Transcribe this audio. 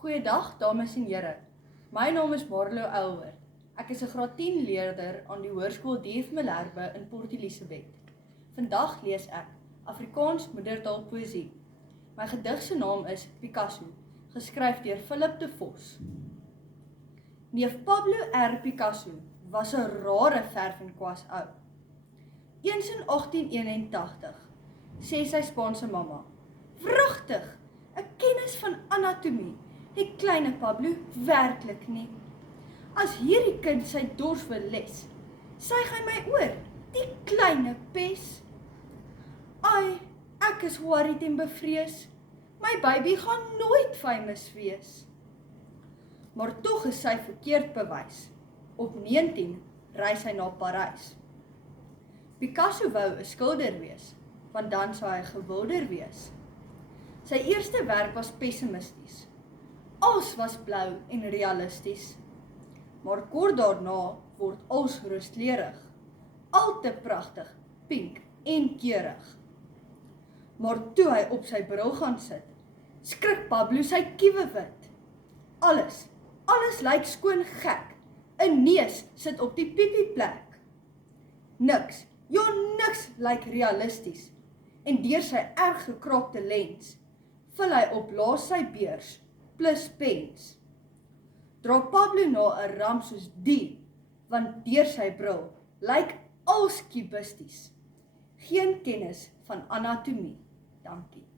Goeiedag, dames en here. My naam is Marlo Elwer. Ek is 'n graad 10 leerder aan die Hoërskool D.F. Malherbe in Port Elizabeth. Vandag lees ek Afrikaans moedertaal poësie. My gedig se naam is Picasso, geskryf deur Philip de Vos. Neef Pablo R. Picasso was 'n rare verf en kwas ou. Eens in 1881 sê sy Spaanse mamma: "Wragtig, 'n kennis van anatomie het kleine Pablo werklik nie. As hierdie kind sy dors wil les, suig hy my oor, die kleine pes. Ai, ek is worried en bevrees, my baby gaan nooit famous wees." Maar tog is sy verkeerd bewys. Op 19 reis hy na Parys. Picasso wou 'n skilder wees, want dan sou hy gewilder wees. Sy eerste werk was pessimisties. Alles was blou en realisties. Maar kort daarna word alles rooskleurig, al te pragtig, pink en keurig. Maar toe hy op sy bril gaan sit, skrik Pablo sy kiewe wit. Alles lyk skoon gek. 'n Neus sit op die piepieplek. Niks lyk realisties. En deur sy erg gekraakte lens, vul hy op laas sy beurs plus pens. Dra Pablo na 'n ramp soos die, want deur sy bril lyk alles kubisties. Geen kennis van anatomie. Dankie.